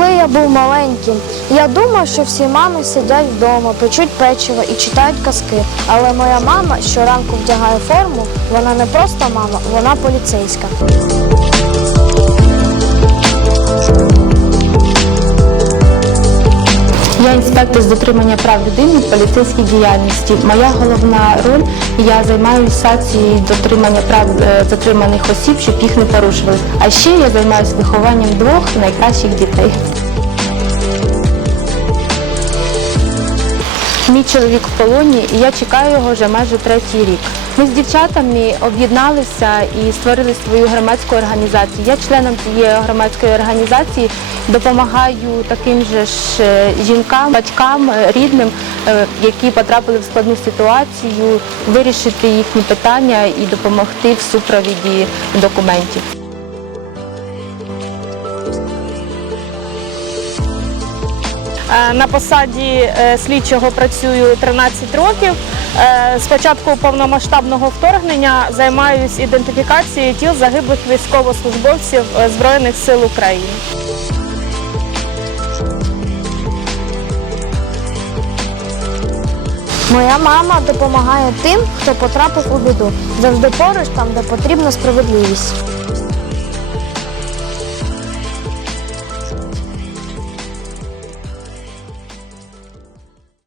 я був маленьким, я думав, що всі мами сидять вдома, печуть печиво і читають казки. Але моя мама щоранку вдягає форму, вона не просто мама, вона поліцейська. Я інспектор з дотримання прав людини в поліцейській діяльності. Моя головна роль я займаюся цією дотримання прав е, затриманих осіб, щоб їх не порушували. А ще я займаюся вихованням двох найкращих дітей. Мій чоловік в полоні, і я чекаю його вже майже третій рік. Ми з дівчатами об'єдналися і створили свою громадську організацію. Я членом цієї громадської організації допомагаю таким же ж е, жінкам, батькам, е, рідним, е, які потрапили в складну ситуацію, вирішити їхні питання і допомогти в супровіді документів. На посаді е, слідчого працюю 13 років. Е, З початку повномасштабного вторгнення займаюся ідентифікацією тіл загиблих військовослужбовців е, Збройних сил України. Моя мама допомагає тим, хто потрапив у біду. Завжди поруч там, де потрібна справедливість.